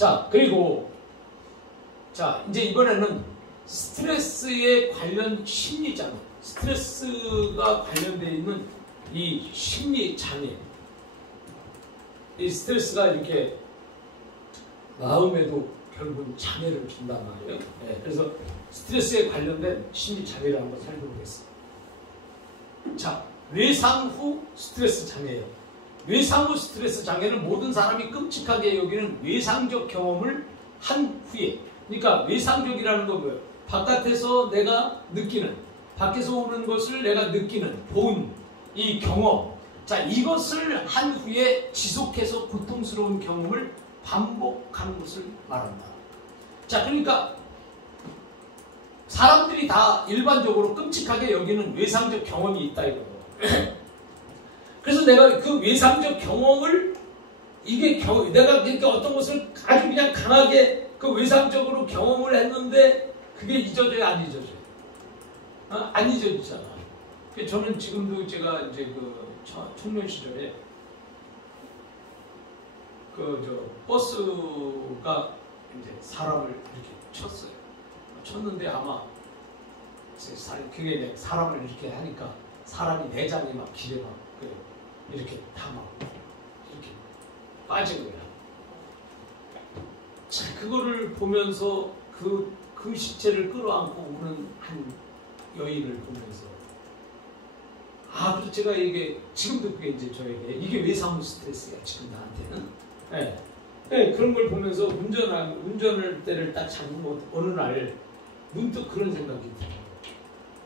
자, 그리고 자, 이제 이번에는 스트레스에 관련 심리장애, 스트레스가 관련되어 있는 이 심리장애, 이 스트레스가 이렇게 마음에도 결국은 장애를 준단 말이에요. 네, 그래서 스트레스에 관련된 심리장애를 한번 살펴보겠습니다. 자, 외상 후 스트레스 장애예요. 외상 후 스트레스 장애는 모든 사람이 끔찍하게 여기는 외상적 경험을 한 후에, 그러니까 외상적이라는 건 뭐예요? 바깥에서 내가 느끼는, 밖에서 오는 것을 내가 느끼는, 본 이 경험, 자, 이것을 한 후에 지속해서 고통스러운 경험을 반복하는 것을 말한다. 자, 그러니까 사람들이 다 일반적으로 끔찍하게 여기는 외상적 경험이 있다 이거예요. 그래서 내가 그 외상적 경험을 내가 그러니까 어떤 것을 아주 그냥 강하게 그 외상적으로 경험을 했는데 그게 잊어져요, 안 잊어져요? 안 잊어지잖아. 저는 지금도 제가 이제 그 청년 시절에 버스가 이제 사람을 이렇게 쳤어요. 쳤는데 아마 그게 사람을 이렇게 하니까 사람이 내장이 막 길에 막 이렇게 다 막 이렇게 빠진 거야. 자, 그거를 보면서 그 시체를 끌어안고 우는 한 여인을 보면서 그래서 제가 이게 지금도 그게 이제 저에게 이게 외상 스트레스야 지금 나한테는. 네. 네, 그런 걸 보면서 운전을 때를 딱 잡는 어느 날 문득 그런 생각이 들어요.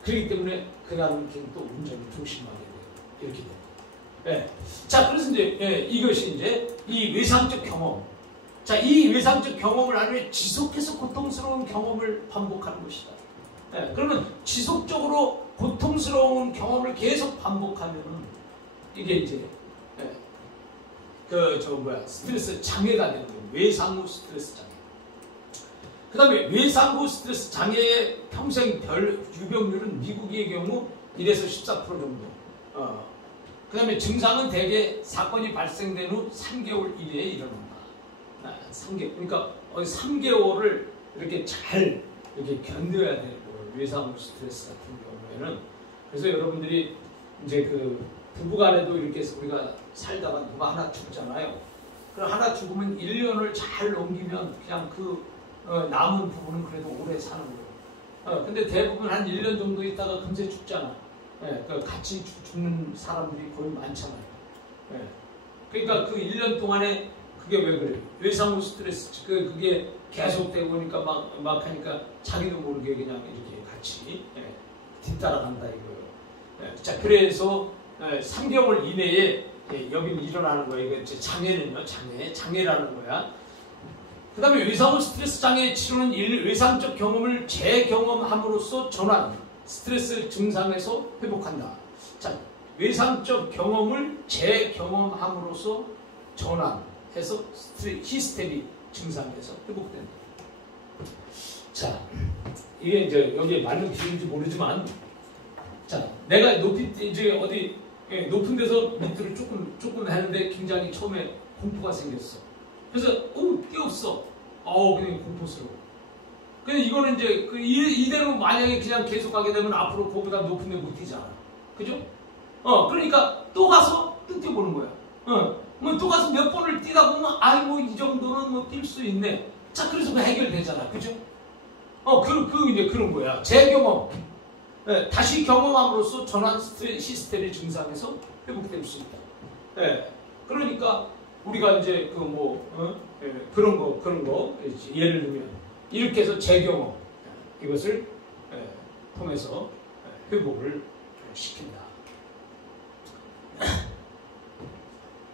그렇기 때문에 그날은 또 운전을 조심하게 돼요. 이렇게 돼요. 네. 자, 그래서 이제 이것이 이제 이 외상적 경험. 자, 이 외상적 경험을 한 후에 지속해서 고통스러운 경험을 반복하는 것이다. 네. 그러면 지속적으로 고통스러운 경험을 계속 반복하면은 이게 이제 스트레스 장애가 되는 거예요. 외상 후 스트레스 장애. 그 다음에 외상 후 스트레스 장애의 평생 유병률은 미국의 경우 1에서 14% 정도. 그 다음에 증상은 대개 사건이 발생된 후 3개월 이내에 일어난다. 3개월. 그러니까 3개월을 이렇게 잘 이렇게 견뎌야 되고, 외상 후 스트레스 같은 경우에는. 그래서 여러분들이 이제 그 부부간에도 이렇게 해서 우리가 살다가 누가 하나 죽잖아요. 그럼 하나 죽으면 1년을 잘 넘기면 그냥 남은 부부는 그래도 오래 사는 거예요. 근데 대부분 한 1년 정도 있다가 금세 죽잖아. 같이 죽는 사람들이 거의 많잖아요. 그러니까 그 1년 동안에 그게 왜 그래요? 외상 후 스트레스, 그게 계속되고 보니까 막 하니까 자기도 모르게 그냥 이렇게 같이 뒤따라간다 이거예요. 자, 그래서 3개월 이내에 여기는 일어나는 거예요. 이거 장애는요, 장애라는 거야. 그 다음에 외상 후 스트레스 장애의 치료는 외상적 경험을 재경험함으로써 전환, 스트레스 증상에서 회복한다. 자, 외상적 경험을 재경험함으로써 전환해서 히스테리 증상에서 회복된다. 자, 이게 이제 여기에 맞는 기준인지 모르지만, 자, 내가 이제 어디 높은 데서 밑으로 조금 하는데 굉장히 처음에 공포가 생겼어. 그래서 뛰었어. 그냥 공포스러워. 근데 이거는 이제 이대로 만약에 그냥 계속 가게 되면 앞으로 그보다 높은 데 못 뛰잖아. 그죠? 그러니까 또 가서 또 뛰어보는 거야. 뭐 또 가서 몇 번을 뛰다 보면 이 정도는 뛸 수 있네. 자, 그래서 그 해결되잖아. 그죠? 이제 그런 거야. 재경험. 다시 경험함으로써 전환 히스테리 증상에서 회복될 수 있다. 그러니까 우리가 이제 그런 거 예를 들면 이렇게 해서 재경험 이것을 통해서 회복을 시킨다.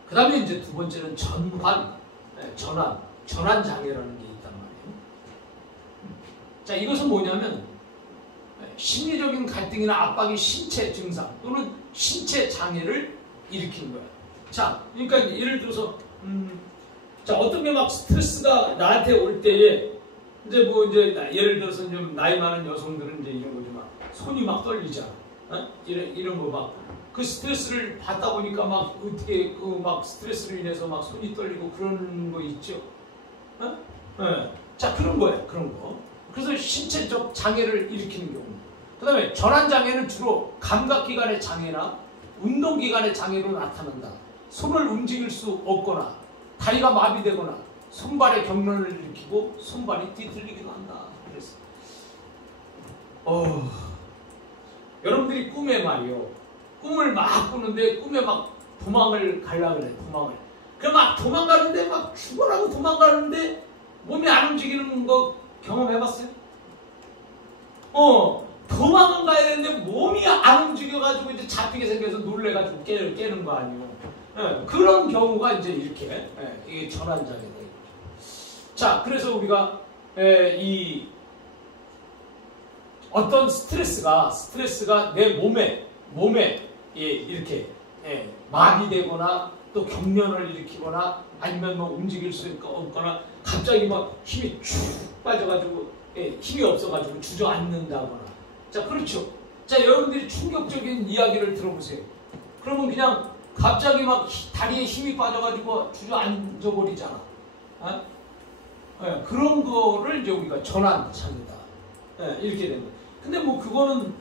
그 다음에 이제 두 번째는 전환 장애라는 게 있단 말이에요. 자, 이것은 뭐냐면 심리적인 갈등이나 압박이 신체 증상 또는 신체 장애를 일으키는 거야. 자, 그러니까 예를 들어서 자, 어떤 게 막 스트레스가 나한테 올 때에 이제 예를 들어서 좀 나이 많은 여성들은 이제 이런 거죠. 막 손이 막 떨리잖아. 이런 거 막 그 스트레스를 받다 보니까 막 어떻게 막 스트레스로 인해서 막 손이 떨리고 그런 거 있죠. 어? 네. 자, 그런 거예요. 그런 거. 그래서 신체적 장애를 일으키는 경우. 그 다음에 전환장애는 주로 감각기관의 장애나 운동기관의 장애로 나타난다. 손을 움직일 수 없거나 다리가 마비되거나 손발에 경련을 일으키고 손발이 뒤틀리기도 한다. 그래서 여러분들이 꿈에 말이요. 꿈을 막 꾸는데 꿈에 막 도망을 가려고 그래. 도망을. 그럼 막 도망가는데 막 죽어라고 도망가는데 몸이 안 움직이는 거 경험해봤어요? 도망은 가야 되는데 몸이 안 움직여가지고 이제 잡히게 생겨서 놀래가지고 깨는 거 아니에요. 그런 경우가 이제 이렇게 이게 전환장애다. 자, 그래서 우리가 이 어떤 스트레스가 내 몸에 이렇게 마비되거나 또 경련을 일으키거나 아니면 뭐 움직일 수 없거나 갑자기 막 힘이 쭉 빠져가지고 힘이 없어가지고 주저앉는다거나. 자, 그렇죠. 자, 여러분들이 충격적인 이야기를 들어보세요. 그러면 그냥 갑자기 막 다리에 힘이 빠져가지고 주저앉아버리잖아. 그런 거를 이제 우리가 전환장애다. 이렇게 되는 거예요. 근데 뭐 그거는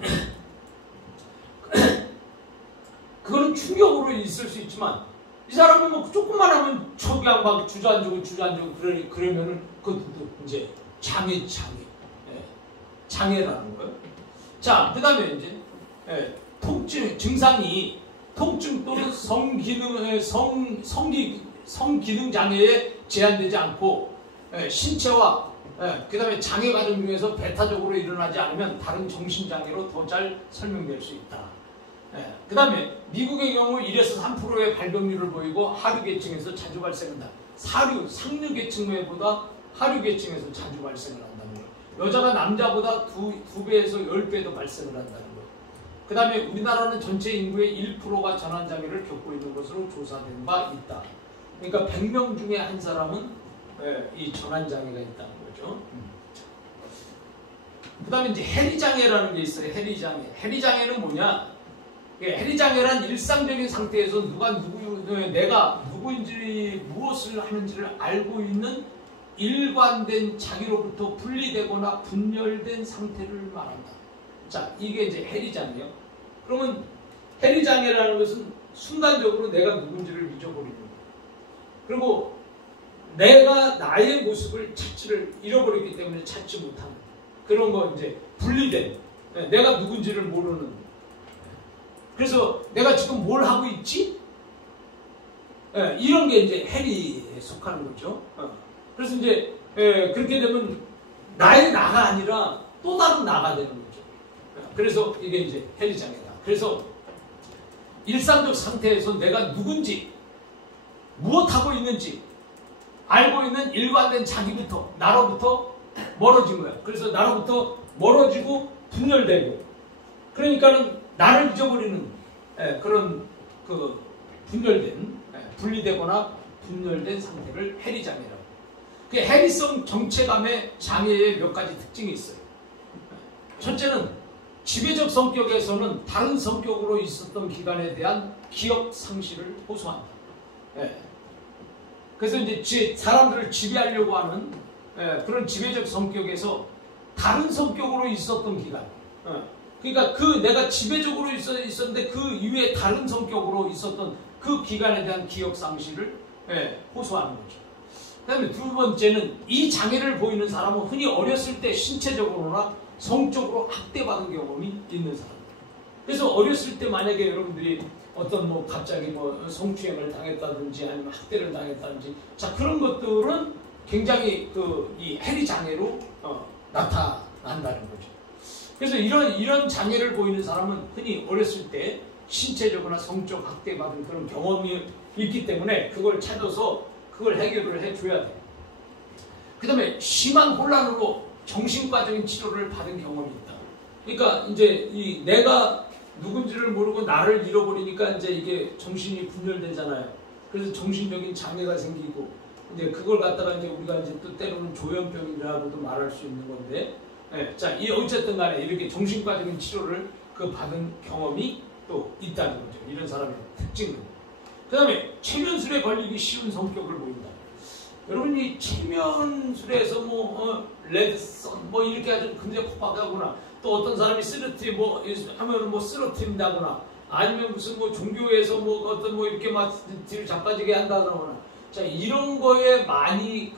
충격으로 있을 수 있지만 이 사람은 뭐 조금만 하면 그냥 막 주저앉고 그러면은 그것도 이제 장애라는 거예요. 자, 그 다음에 이제 증상이 통증 또는 성기능 장애에 제한되지 않고 신체와 그 다음에 장애 과정 중에서 배타적으로 일어나지 않으면 다른 정신장애로 더 잘 설명될 수 있다. 그 다음에 미국의 경우 1에서 3%의 발병률을 보이고 하류계층에서 자주 발생한다. 상류계층 외보다 하류계층에서 자주 발생을 한다는 거예요. 여자가 남자보다 2배에서 10배 더 발생을 한다는 거예요. 그 다음에 우리나라는 전체 인구의 1%가 전환장애를 겪고 있는 것으로 조사된 바 있다. 그러니까 100명 중에 한 사람은 이 전환장애가 있다는 거죠. 그 다음에 이제 해리장애라는 게 있어요. 해리장애. 해리장애는 뭐냐? 해리장애란 일상적인 상태에서 내가 누구인지 무엇을 하는지를 알고 있는 일관된 자기로부터 분리되거나 분열된 상태를 말한다. 자, 이게 이제 해리장애요. 그러면 해리장애라는 것은 순간적으로 내가 누군지를 잊어버리는 거예요. 그리고 내가 나의 모습을 잃어버렸기 때문에 찾지 못하는 그런 거 이제 분리된 내가 누군지를 모르는. 그래서 내가 지금 뭘 하고 있지? 이런 게 이제 해리에 속하는 거죠. 그래서 이제 그렇게 되면 나의 나가 아니라 또 다른 나가 되는 거죠. 그래서 이게 이제 해리장애다. 그래서 일상적 상태에서 내가 누군지 무엇하고 있는지 알고 있는 일관된 자기부터 나로부터 멀어진 거야. 그래서 나로부터 멀어지고 분열되고 그러니까는 나를 잊어버리는 그런 그 분리되거나 분열된 상태를 해리장애라고. 그 해리성 정체감의 장애의 몇 가지 특징이 있어요. 첫째는 지배적 성격에서는 다른 성격으로 있었던 기간에 대한 기억 상실을 호소한다. 그래서 이제 사람들을 지배하려고 하는 그런 지배적 성격에서 다른 성격으로 있었던 기간. 그러니까 내가 지배적으로 있었는데 그 이후에 다른 성격으로 있었던 그 기간에 대한 기억 상실을 호소하는 거죠. 그 다음에 두 번째는 이 장애를 보이는 사람은 흔히 어렸을 때 신체적으로나 성적으로 학대받은 경험이 있는 사람. 그래서 어렸을 때 만약에 여러분들이 어떤 뭐 갑자기 뭐 성추행을 당했다든지 아니면 학대를 당했다든지 자 그런 것들은 굉장히 이 해리 장애로 나타난다는 거죠. 그래서 이런 장애를 보이는 사람은 흔히 어렸을 때 신체적으로나 성적 학대받은 그런 경험이 있기 때문에 그걸 찾아서 그걸 해결을 해줘야 돼. 그 다음에 심한 혼란으로 정신과적인 치료를 받은 경험이 있다. 그러니까 이제 내가 누군지를 모르고 나를 잃어버리니까 이제 이게 정신이 분열되잖아요. 그래서 정신적인 장애가 생기고 이제 그걸 갖다가 이제 우리가 이제 또 때로는 조현병이라고도 말할 수 있는 건데, 자, 어쨌든 간에 이렇게 정신과적인 치료를 받은 경험이 또 있다는 거죠. 이런 사람의 특징은. 그 다음에 체면술에 걸리기 쉬운 성격을 보인다. 여러분이 체면술에서 레드선 이렇게 아주 굉장히 폭박하거나 또 어떤 사람이 쓰러뜨리 하면은 쓰러뜨린다거나 아니면 무슨 종교에서 어떤 이렇게 막 뒤를 자빠지게 한다거나 자 이런 거에 많이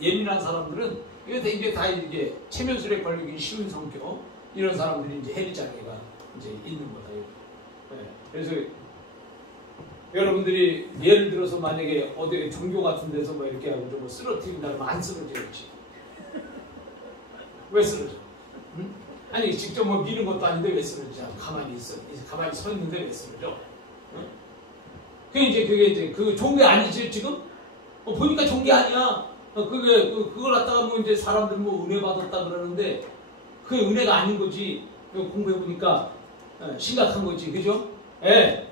예민한 사람들은 이게 다 이게 체면술에 걸리기 쉬운 성격 이런 사람들이 이제 해리장애가 이제 있는 거다. 네. 그래서 여러분들이 예를 들어서 만약에 어디 종교 같은 데서 이렇게 하고 좀 쓰러뜨린다 그러면 안 쓰러져야지. 왜 쓰러져? 응? 아니 직접 미는 것도 아닌데 왜 쓰러져? 가만히 있어. 가만히 서 있는데 왜 쓰러져? 응? 그게 이제 좋은 게 아니지 지금? 보니까 좋은 게 아니야. 그걸 갖다가 이제 사람들 은혜 받았다 그러는데 그게 은혜가 아닌 거지. 공부해 보니까 심각한 거지, 그죠? 예.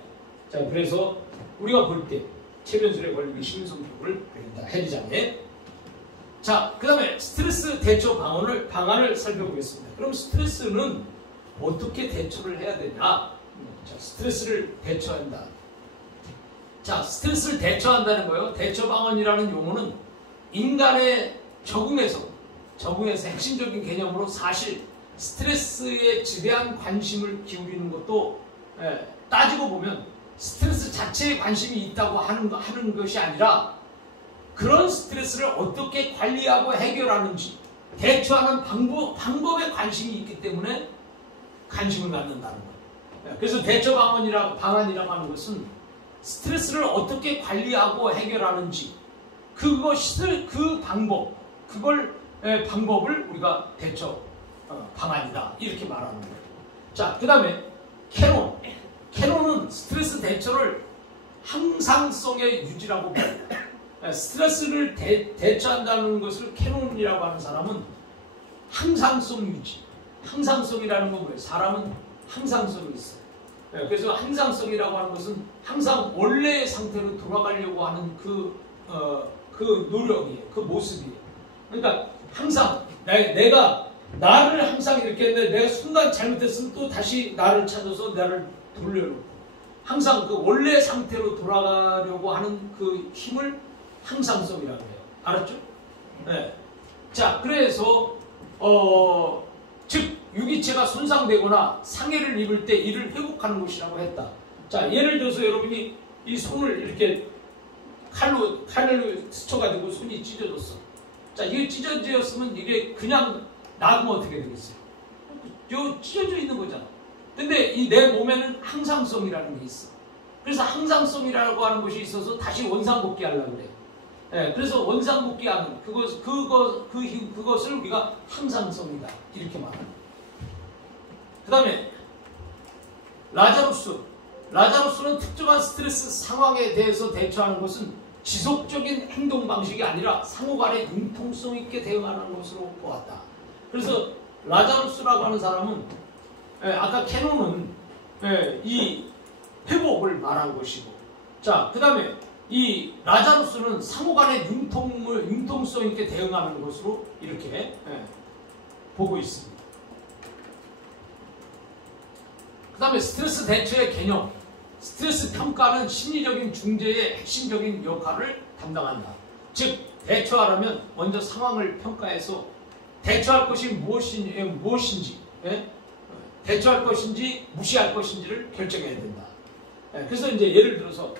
자 그래서 우리가 볼 때 체면술에 걸리기 쉬운 성격을 보인다. 해리장애. 자, 그 다음에 스트레스 대처 방안을 살펴보겠습니다. 그럼 스트레스는 어떻게 대처를 해야 되냐? 자, 스트레스를 대처한다. 자, 스트레스를 대처한다는 거예요. 대처 방안이라는 용어는 인간의 적응에서 핵심적인 개념으로 사실 스트레스에 지대한 관심을 기울이는 것도 따지고 보면 스트레스 자체에 관심이 있다고 하는 것이 아니라 그런 스트레스를 어떻게 관리하고 해결하는지 대처하는 방법에 관심이 있기 때문에 관심을 갖는다는 거예요. 그래서 대처 방안이라고 하는 것은 스트레스를 어떻게 관리하고 해결하는지 방법을 우리가 대처 방안이다 이렇게 말하는 거예요. 자, 그 다음에 캐논은 스트레스 대처를 항상성의 유지라고 봅니다. 스트레스를 대처한다는 것을 캐논이라고 하는 사람은 항상성 유지. 항상성이라는 건 뭐예요? 사람은 항상성이 있어요. 그래서 항상성이라고 하는 것은 항상 원래의 상태로 돌아가려고 하는 그 노력이에요. 그 모습이에요. 그러니까 항상 내가 나를 항상 이렇게 했는데 내가 순간 잘못했으면 또 다시 나를 찾아서 나를 돌려놓고 항상 그 원래 상태로 돌아가려고 하는 그 힘을 항상성이라고 해요. 알았죠? 네. 자, 그래서 즉 유기체가 손상되거나 상해를 입을 때 이를 회복하는 것이라고 했다. 자, 예를 들어서 여러분이 이 손을 이렇게 칼로 스쳐가지고 손이 찢어졌어. 자, 이게 찢어졌으면 이게 그냥 놔두면 어떻게 되겠어요? 찢어져 있는 거잖아. 근데 이 내 몸에는 항상성이라는 게 있어. 그래서 항상성이라고 하는 것이 있어서 다시 원상복귀 하려고 그래. 네, 그래서 원상복귀하는 그것을 우리가 항상성이다 이렇게 말합니다. 그 다음에 라자루스는 특정한 스트레스 상황에 대해서 대처하는 것은 지속적인 행동 방식이 아니라 상호간에 융통성 있게 대응하는 것으로 보았다. 그래서 라자루스라고 하는 사람은 아까 캐논은 이 회복을 말한 것이고, 자, 그 다음에 이 라자루스는 상호간의 융통성 있게 대응하는 것으로 이렇게 보고 있습니다. 그 다음에 스트레스 대처의 개념, 스트레스 평가는 심리적인 중재의 핵심적인 역할을 담당한다. 즉, 대처하려면 먼저 상황을 평가해서 대처할 것이 무엇인지, 대처할 것인지 무시할 것인지를 결정해야 된다. 그래서 이제 예를 들어서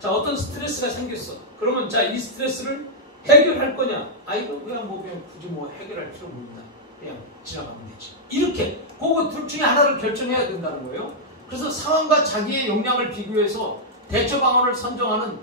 자, 어떤 스트레스가 생겼어. 그러면 자, 이 스트레스를 해결할 거냐? 이거 그냥 굳이 해결할 필요 없다. 그냥 지나가면 되지. 이렇게 그거 둘 중에 하나를 결정해야 된다는 거예요. 그래서 상황과 자기의 역량을 비교해서 대처 방안을 선정하는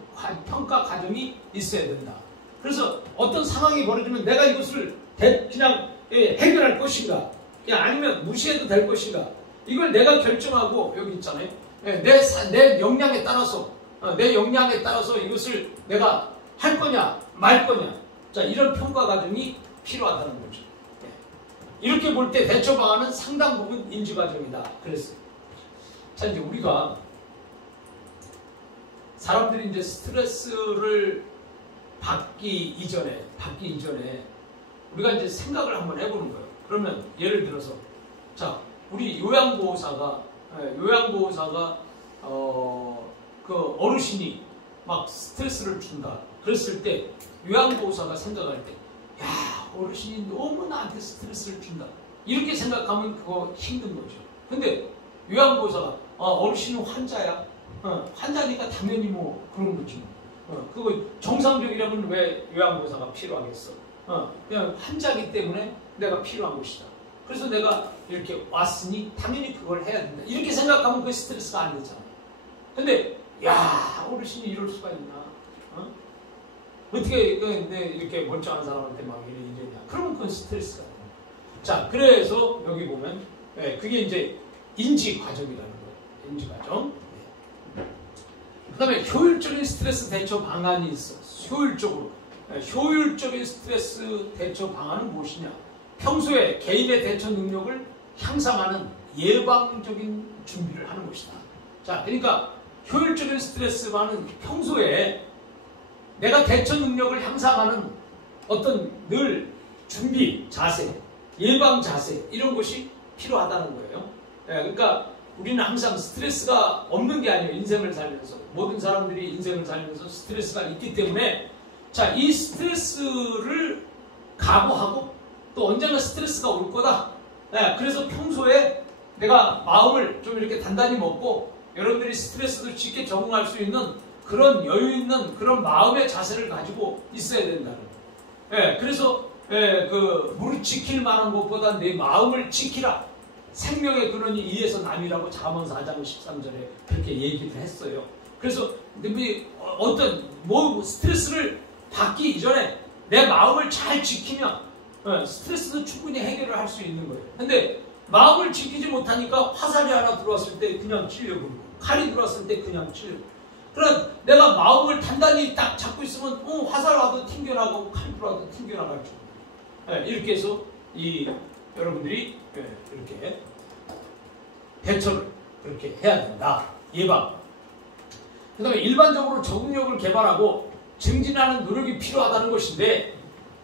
평가 과정이 있어야 된다. 그래서 어떤 상황이 벌어지면 내가 이것을 그냥 해결할 것인가, 그냥 아니면 무시해도 될 것인가, 이걸 내가 결정하고, 여기 있잖아요. 내 역량에 따라서 이것을 내가 할 거냐 말 거냐, 자, 이런 평가 과정이 필요하다는 거죠. 이렇게 볼 때 대처 방안은 상당 부분 인지 과정이다 그랬어요. 자, 이제 우리가 사람들이 이제 스트레스를 받기 이전에 우리가 이제 생각을 한번 해보는 거예요. 그러면 예를 들어서 자, 우리 요양보호사가 그 어르신이 막 스트레스를 준다. 그랬을 때 요양보호사가 생각할 때 야, 어르신이 너무 나한테 스트레스를 준다. 이렇게 생각하면 그거 힘든 거죠. 근데 요양보호사가 어르신은 환자야. 환자니까 당연히 뭐 그런 거지. 그거 정상적이라면 왜 요양보호사가 필요하겠어? 그냥 환자이기 때문에 내가 필요한 것이다. 그래서 내가 이렇게 왔으니 당연히 그걸 해야 된다. 이렇게 생각하면 그게 스트레스가 안 되잖아. 근데 야, 어르신이 이럴 수가 있나? 어떻게 근데 이렇게 멀쩡한 사람한테 막 이러냐? 그러면 그건 스트레스가 돼요. 자, 그래서 여기 보면 그게 이제 인지 과정이라는 거예요. 인지 과정. 그 다음에 효율적인 스트레스 대처 방안이 있어. 효율적인 스트레스 대처 방안은 무엇이냐? 평소에 개인의 대처 능력을 향상하는 예방적인 준비를 하는 것이다. 자, 그러니까 효율적인 스트레스 방안은 평소에 내가 대처 능력을 향상하는 어떤 늘 준비, 자세, 예방 자세 이런 것이 필요하다는 거예요. 그러니까 우리는 항상 스트레스가 없는 게 아니에요. 인생을 살면서. 모든 사람들이 인생을 살면서 스트레스가 있기 때문에 자, 이 스트레스를 각오하고 또 언젠가 스트레스가 올 거다. 그래서 평소에 내가 마음을 좀 이렇게 단단히 먹고 여러분들이 스트레스도 쉽게 적응할 수 있는 그런 여유 있는 그런 마음의 자세를 가지고 있어야 된다는 거예요. 그래서 그 무릇 지킬 만한 것보다 내 마음을 지키라. 생명의 근원이 이에서 남이라고 잠언 4장 13절에 그렇게 얘기를 했어요. 그래서 어떤 스트레스를 받기 이전에 내 마음을 잘 지키면 스트레스도 충분히 해결을 할 수 있는 거예요. 근데 마음을 지키지 못하니까 화살이 하나 들어왔을 때 그냥 찔려버리고 칼이 들어왔을 때 그냥 찔려버리고 그러나 내가 마음을 단단히 딱 잡고 있으면 화살 와도 튕겨나가고 칼 들어와도 튕겨나갈 줄. 이렇게 해서 여러분들이 이렇게 대처를 그렇게 해야 된다. 예방. 그 다음에 일반적으로 적응력을 개발하고 증진하는 노력이 필요하다는 것인데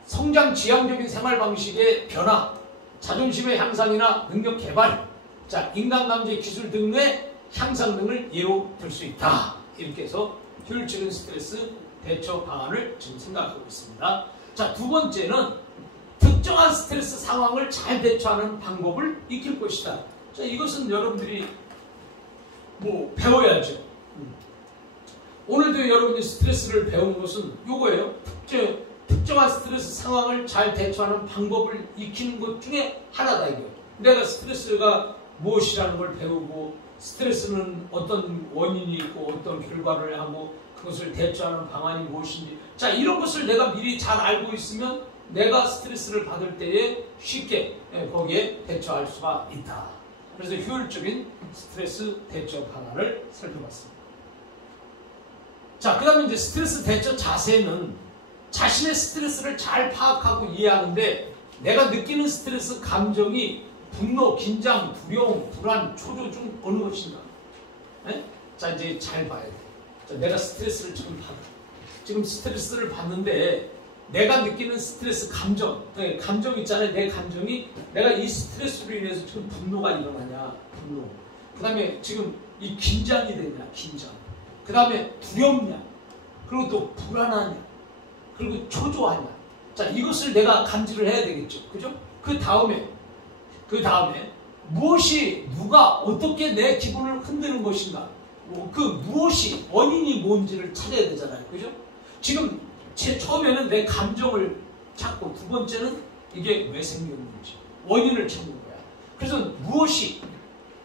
성장 지향적인 생활 방식의 변화, 자존심의 향상이나 능력 개발, 자, 인간관계 기술 등의 향상 등을 예로 들 수 있다. 이렇게 해서 효율적인 스트레스 대처 방안을 지금 생각하고 있습니다. 자, 두 번째는 특정한 스트레스 상황을 잘 대처하는 방법을 익힐 것이다. 자, 이것은 여러분들이 뭐 배워야죠. 오늘도 여러분이 스트레스를 배운 것은 이거예요. 특정한 스트레스 상황을 잘 대처하는 방법을 익히는 것 중에 하나다 이거예요. 내가 스트레스가 무엇이라는 걸 배우고 스트레스는 어떤 원인이 있고 어떤 결과를 하고 그것을 대처하는 방안이 무엇인지 자, 이런 것을 내가 미리 잘 알고 있으면 내가 스트레스를 받을 때에 쉽게 거기에 대처할 수가 있다. 그래서 효율적인 스트레스 대처 방안을 살펴봤습니다. 자, 그 다음에 이제 스트레스 대처 자세는 자신의 스트레스를 잘 파악하고 이해하는데 내가 느끼는 스트레스 감정이 분노, 긴장, 두려움, 불안, 초조 중 어느 것인가? 자, 이제 잘 봐야 돼. 자, 내가 스트레스를 지금 스트레스를 받는데 내가 느끼는 스트레스 감정 있잖아요. 내 감정이 내가 이 스트레스로 인해서 지금 분노가 일어나냐, 분노. 그 다음에 지금 이 긴장이 되냐, 긴장. 그 다음에 두렵냐, 그리고 또 불안하냐, 그리고 초조하냐. 자, 이것을 내가 감지를 해야 되겠죠. 그죠? 그 다음에 누가 어떻게 내 기분을 흔드는 것인가. 그 무엇이 원인이 뭔지를 찾아야 되잖아요. 그죠? 지금 처음에는 내 감정을 찾고 두 번째는 이게 왜 생겼는지 원인을 찾는 거야. 그래서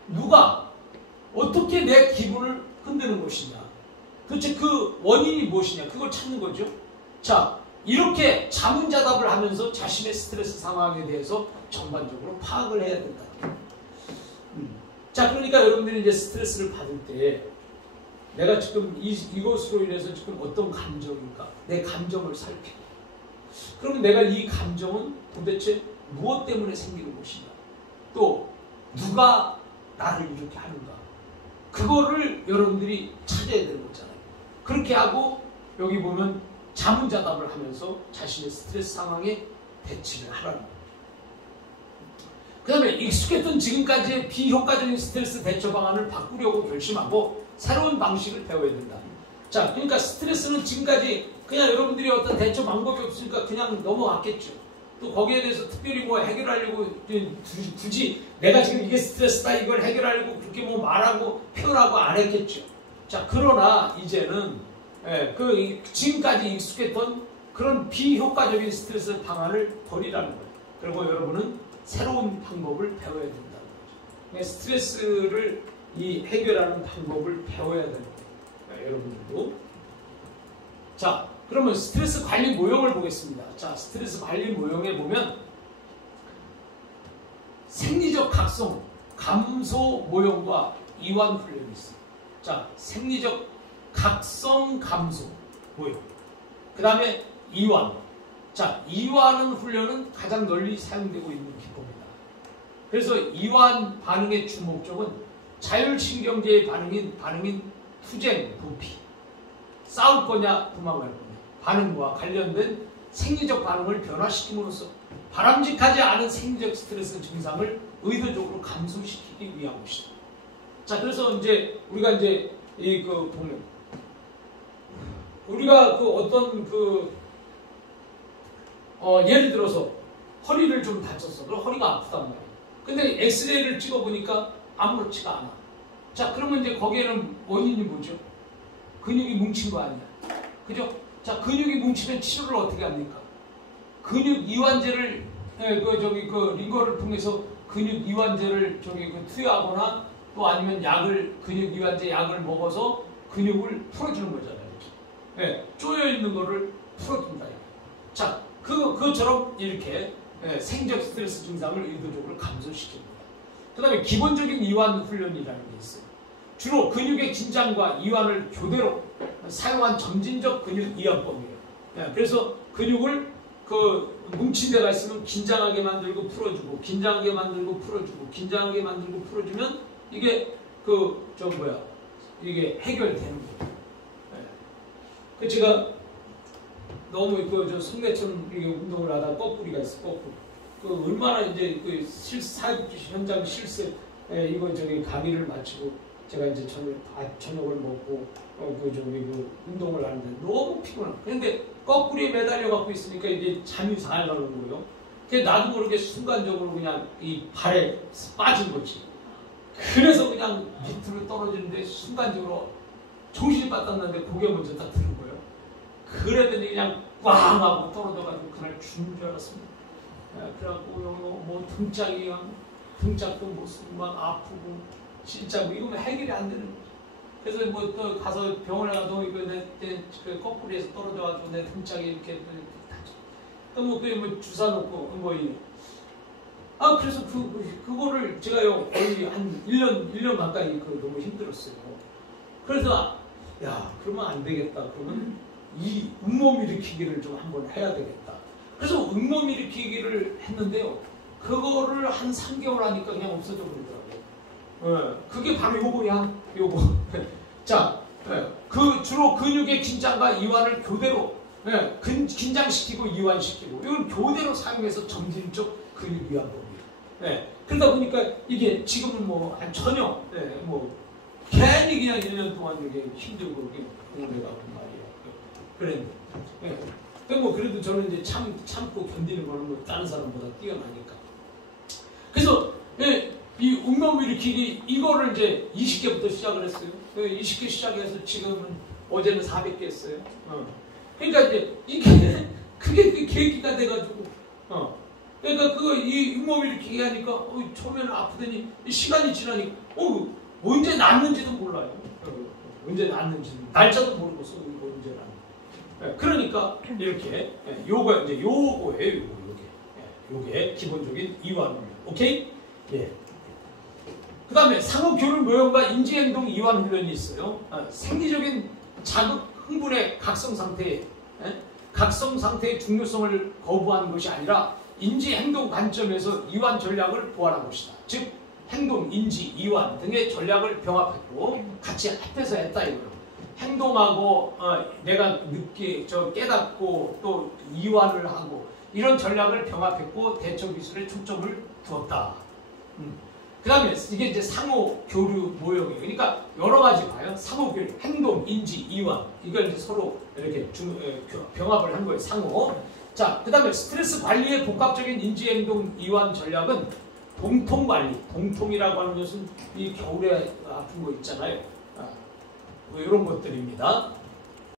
누가 어떻게 내 기분을 흔드는 것이냐. 도대체 그 원인이 무엇이냐. 그걸 찾는 거죠. 자, 이렇게 자문자답을 하면서 자신의 스트레스 상황에 대해서 전반적으로 파악을 해야 된다. 자, 그러니까 여러분들이 이제 스트레스를 받을 때 내가 지금 이것으로 인해서 지금 어떤 감정일까? 내 감정을 살피고 그러면 내가 이 감정은 도대체 무엇 때문에 생기는 것인가? 또 누가 나를 이렇게 하는가? 그거를 여러분들이 찾아야 되는 거잖아요. 그렇게 하고 여기 보면 자문자답을 하면서 자신의 스트레스 상황에 대처를 하라는 거예요. 그 다음에 익숙했던 지금까지의 비효과적인 스트레스 대처 방안을 바꾸려고 결심하고 새로운 방식을 배워야 된다. 자, 그러니까 스트레스는 지금까지 그냥 여러분들이 어떤 대처 방법이 없으니까 그냥 넘어갔겠죠. 또 거기에 대해서 특별히 뭐 해결하려고 굳이 내가 지금 이게 스트레스다 이걸 해결하려고 그렇게 뭐 말하고 표현하고 안 했겠죠. 자, 그러나 이제는 그 지금까지 익숙했던 그런 비효과적인 스트레스 방안을 버리라는 거예요. 그리고 여러분은 새로운 방법을 배워야 된다는 거죠. 스트레스를 해결하는 방법을 배워야 되는 거예요. 여러분들도. 자, 그러면 스트레스 관리 모형을 보겠습니다. 자, 스트레스 관리 모형에 보면 생리적 각성, 감소 모형과 이완 훈련이 있어요. 자, 생리적 각성, 감소 모형. 그 다음에 이완. 자, 이완은 훈련은 가장 널리 사용되고 있는 기법입니다. 그래서 이완 반응의 주 목적은 자율신경계의 반응인 투쟁, 부피. 싸울 거냐, 도망갈 거냐. 반응과 관련된 생리적 반응을 변화시킴으로써 바람직하지 않은 생리적 스트레스 증상을 의도적으로 감소시키기 위한 것이다. 자, 그래서 이제 우리가 이제 보면 우리가 어떤 예를 들어서 허리를 좀 다쳤어. 그럼 허리가 아프단 말이야. 근데 엑스레이를 찍어보니까 아무렇지가 않아. 자, 그러면 이제 거기에는 원인이 뭐죠? 근육이 뭉친 거 아니야. 그죠? 자, 근육이 뭉치면 치료를 어떻게 합니까? 근육 이완제를, 링거를 통해서 근육 이완제를 투여하거나 또 아니면 근육 이완제 약을 먹어서 근육을 풀어주는 거잖아요. 이렇게. 쪼여 있는 거를 풀어준다. 자, 그것처럼 이렇게 생적 스트레스 증상을 의도적으로 감소시킵니다. 그 다음에 기본적인 이완 훈련이라는 게 있어요. 주로 근육의 긴장과 이완을 교대로 사용한 점진적 근육 이완법이에요. 그래서 근육을 뭉친 데가 있으면 긴장하게 만들고 풀어주고, 긴장하게 만들고 풀어주고, 긴장하게 만들고 풀어주면 이게 이게 해결되는 거예요. 제가 너무 성내천 운동을 하다 거꾸리가 있어, 거꾸리. 얼마나 이제 사육 현장 실습, 강의를 마치고 제가 이제 저녁을 먹고 운동을 하는데 너무 피곤해. 그런데 거꾸리에 매달려 갖고 있으니까 이게 잠이 잘 가는 거예요. 나도 모르게 순간적으로 그냥 이 발에 빠진 거지. 그래서 그냥 밑으로 떨어지는데 순간적으로 정신이 빠졌는데 고개 먼저 딱 드는 거예요. 그랬더니 그냥 꽝 하고 떨어져가지고 그날 죽는 줄 알았습니다. 그래갖고 뭐 등짝도 막 아프고 진짜 이거면 해결이 안 되는 거죠. 그래서 뭐 또 가서 병원에 가도 이거 내 거꾸리에서 떨어져가지고 내 등짝이 이렇게 다쳐. 또 뭐 주사 놓고 그래서 그거를 제가요 거의 한 1년 가까이 너무 힘들었어요. 그래서 그러면 안 되겠다. 그러면 이 잇몸 일으키기를 좀 한번 해야 되겠다. 그래서 잇몸 일으키기를 했는데요. 그거를 한 3개월 하니까 그냥 없어져 버리더라고요. 그게 바로 요거야. 자, 주로 근육의 긴장과 이완을 교대로 긴장시키고 이완시키고 이건 교대로 사용해서 점진적 근육 이완법이에요. 그러다 보니까 이게 지금은 뭐 전혀 괜히 그냥 1년 동안 이게 힘들고 공부해가고 말이에요. 그랬는데 그래도 저는 이제 참고 견디는 거는 뭐 다른 사람보다 뛰어나니까. 그래서 이 잇몸 일으키기 이거를 이제 20개부터 시작을 했어요. 20개 시작해서 지금은 어제는 400개 했어요. 그러니까 이제 그게 계기가 돼가지고 그러니까 이 잇몸 일으키기 하니까 처음에는 아프더니 시간이 지나니까 언제 낫는지도 몰라요. 언제 낫는지도 날짜도 모르고서 언제 낫는지. 그러니까 이렇게 요거예요. 요게 기본적인 이완 훈련. 오케이? 예. 그 다음에 상호교류 모형과 인지행동 이완 훈련이 있어요. 생리적인 자극, 흥분의 각성 상태의 중요성을 거부하는 것이 아니라 인지행동 관점에서 이완 전략을 보완한 것이다. 즉 행동, 인지, 이완 등의 전략을 병합했고 같이 합해서 했다 이거예요. 행동하고 내가 깨닫고 또 이완을 하고 이런 전략을 병합했고 대처 기술에 초점을 두었다. 그 다음에 이게 이제 상호 교류 모형이에요. 그러니까 여러 가지 봐요. 상호 교류, 행동, 인지, 이완. 이걸 이제 서로 이렇게 병합을 한 거예요. 상호. 자, 그 다음에 스트레스 관리의 복합적인 인지, 행동, 이완 전략은 동통 관리. 동통이라고 하는 것은 이 겨울에 아픈 거 있잖아요. 뭐 이런 것들입니다.